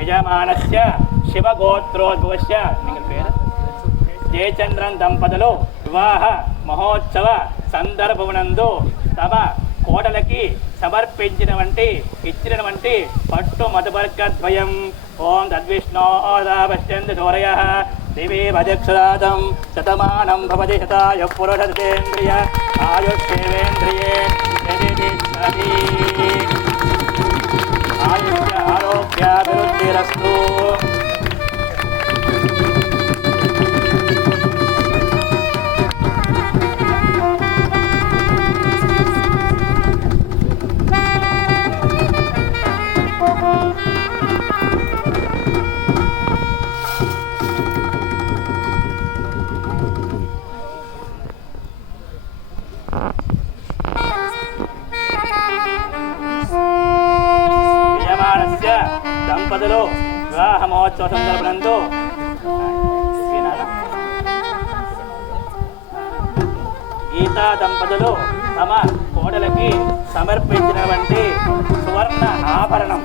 యజమానస్య శివగోత్రోద్భవస్య జయచంద్రన్ దంపతులు వివాహ మహోత్సవ సందర్భమునందు తమ కోడలకి ఇచ్చినటువంటి పట్టు మధుపర్కద్వయం ఓం తద్విష్ణోదాపశ్యంతి సూరయ దివి భజక్షరాదం శతమానం భవతి శతాయ పురుషేంద్రియ ఆయుష్యేంద్రియే ఆయుష్య ఆరోగ్యాభివృద్ధిరస్తు. దంపతులు వివాహ మహోత్సవ సందర్భంలో గీతా దంపతులు తమ కోడలకి సమర్పించినటువంటి స్వర్ణ ఆభరణం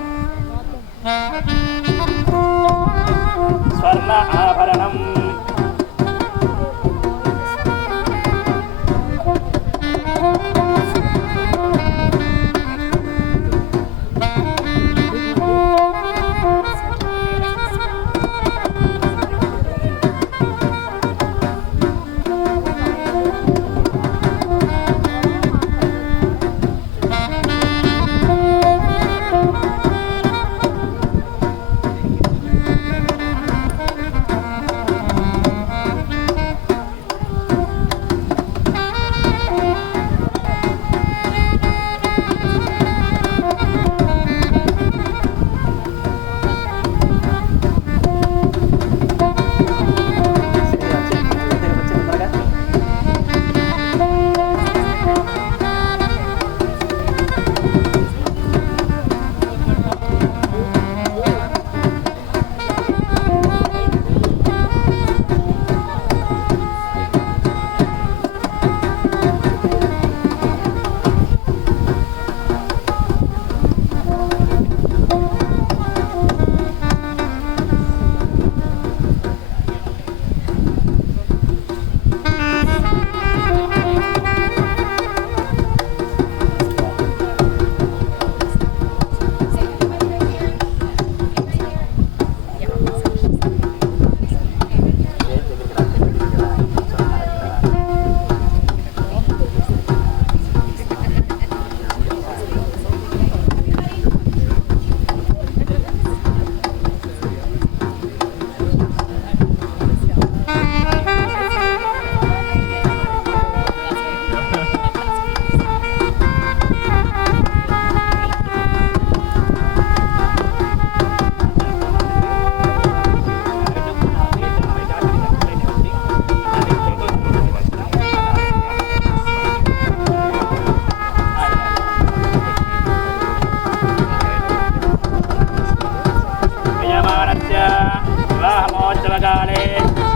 కాలే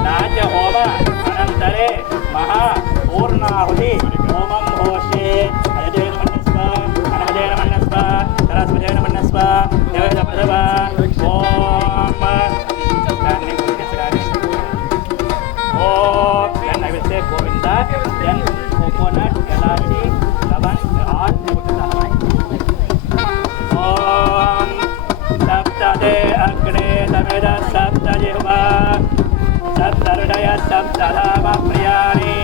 రాజ్య హోమ అనంతరే మహా పూర్ణాహుతి హోమం హోష్యే అయజేన మన్నస్వ అనమజేన మన్నస్వ సరస్వజేన మన్నస్వ దేవేద ప్రదవ ఓం ఓం నైవేద్య Govinda then coconut elaichi lavang all ఓం సప్తదే అగ్నే తమేద సప్తజిహ్వా సప్తహృదయ సప్తధామ ప్రియాణి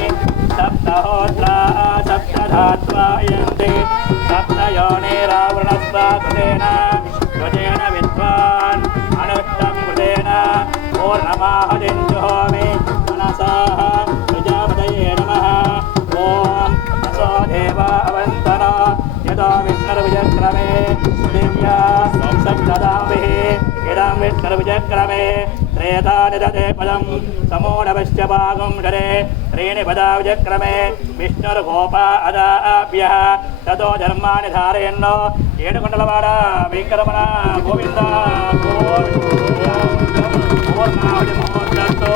సప్తహోత్రా సప్తధాత్వాయంతి సప్తయోనిరావృణస్వాకృతేన ధ్వజేన విద్వాన్ అనుక్తం కృతేన పూర్ణమాహుతిం జుహోమి మనసాః ప్రజాపతయే నమః. ఓం అసో దేవా అవంతనో యదో విష్ణుర్విజక్రమే దివ్యా సప్తదాభిః ఇదం విష్ణుర్విజక్రమే త్రేతాని దదే పదం సమూఢవశ్చ భాగం ధరే త్రీణి పదా విజక్రమే విష్ణుర్గోప అదాభ్యః తతో ధర్మాణి ధారయన్నో ఏడుకొండలవాడ వెంకటరమణ గోవింద పూర్ణావళి మహోత్సవో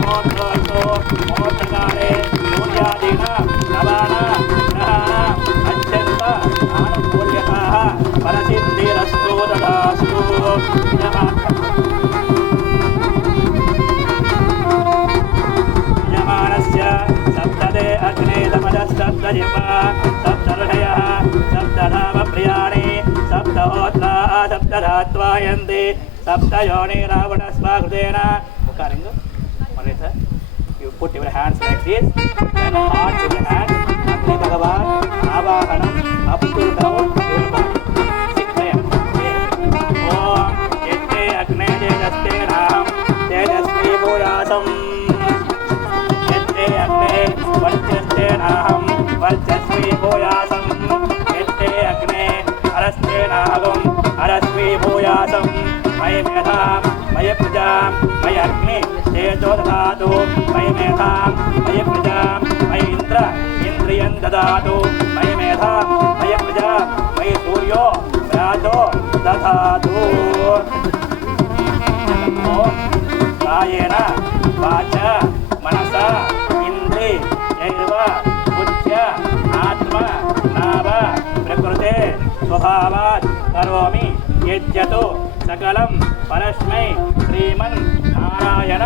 మహోత్సవో మహోత్సకాలే సూర్యాదీన నవాన గ్రహాణ అత్యంత ఆనుకూల్యతాః పరసిద్ధిరస్తు తదాస్తు. Tatvayanti Saptayoni Ravana Svakrudena. Monitor. You put your hands like this, then hearts in the hand, Agni Bhagavan, Avahanam, up to down, your body. 6 times. Om Yette Agne Tejaste Raham, Tejasvi Bhurasam. Yette Agne Valchaste Raham, Valchasvi Bhurasam. Yette Agne Araste Raham, Arasvi Bhurasam. Maya Medham, Maya Prajam, Maya Agni. तेजो ददातु मयि मेधां मयि प्रजां मयि इन्द्रियं ददातु मयि मेधां मयि प्रजा मयि सूर्यो व्याजो ददातु कायेन वाचा मनसा इन्द्रियैर्वा बुद्ध्य आत्मा नाव प्रकृते स्वभावात् करोमि यद्यतो सकलं परस्मै श्रीमन् नारायण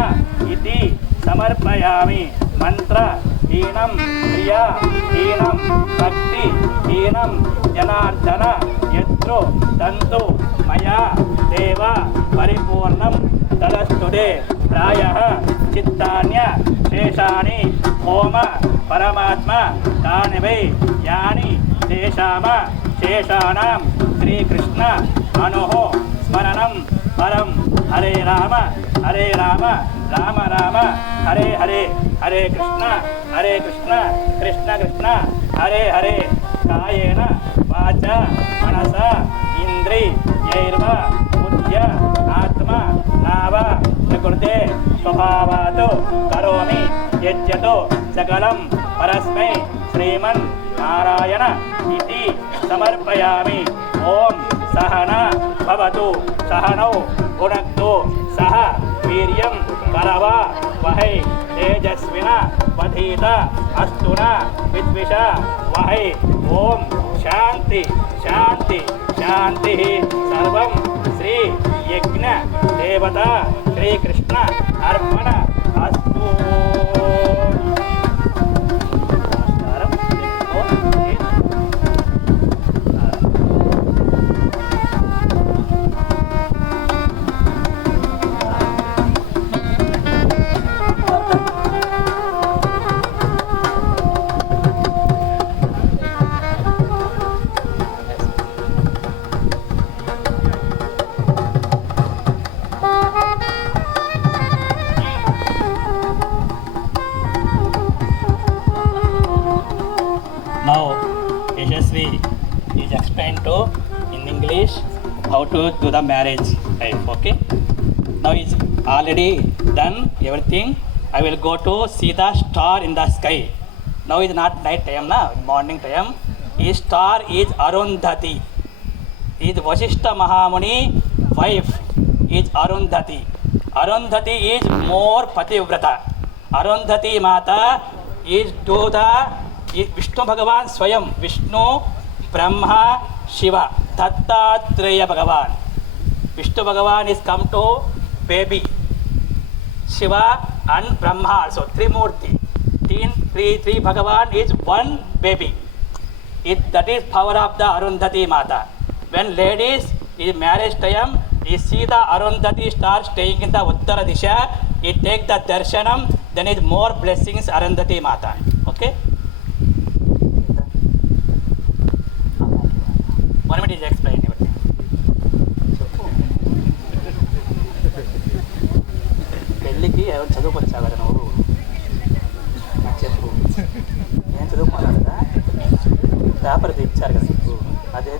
इति समर्पयामि मंत्र हीनं क्रिया हीनं भक्ति हीनं जनार्दन यत्रो तंतु मया देव परिपूर्णं तदस्तुते प्रायः चित्तान्य शेषाणि होम परमात्मा तानि वै यानि तेषाम शेषाणां श्रीकृष्ण अनुः स्मरणं परं हरे राम राम राम हरे हरे हरे कृष्ण कृष्ण कृष्ण हरे हरे कायेन वाचा मनसा इन्द्रियैर्वा बुद्ध्य आत्मा नाव प्रकृते स्वभावात् करोमि यद्यतो सकलं परस्मै श्रीमन् नारायण इति समर्पयामि ओम सहना भवतु सहनौ भुनक्तु सह वीर्यं करवा वहै तेजस्विना वधीता अस्तुना विद्विषा वहै ओम शांति शांति शांति सर्वं श्री यज्ञ देवता श्री कृष्ण अर्पण अस्तु Now, Yashasvi is explained to in English how to do the marriage life. Okay. Now it's already done everything. I will go to see the star in the sky. Now it's not night time, na morning time. His star is Arundhati. Is Vasishtha Mahamuni wife is Arundhati. Arundhati is more Pativrata. Arundhati Mata is to the Vishnu Bhagavan Swayam, Vishnu, Brahma, Shiva, Dattatreya Bhagavan. Vishnu Bhagavan is come to baby. Shiva and Brahma also, three Murti. Three Bhagavan is one baby. That is power of the Arundhati Mata. When ladies is marriage time, you see the Arundhati star staying in the Uttara Disha, you take the darshanam, then is more blessings Arundhati Mata. Okay? 1 minute is explain everything. పెళ్ళికి ఎవరు చదువుకొచ్చావు కదా నువ్వు నాకు చెప్పు నేను చదువుకున్నాను కదా paper ఇచ్చారు కదా నీకు అదే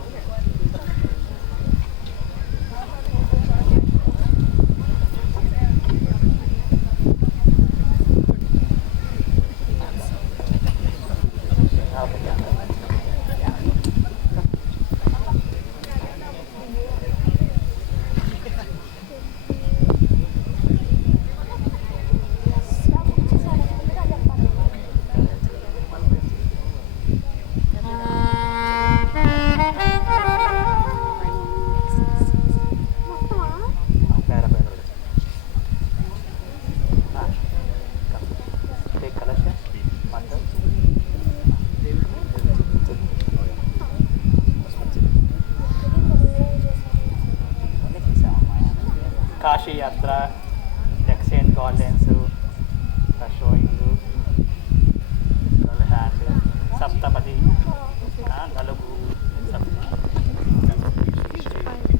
Kashi Yatra, exchange gardens, showing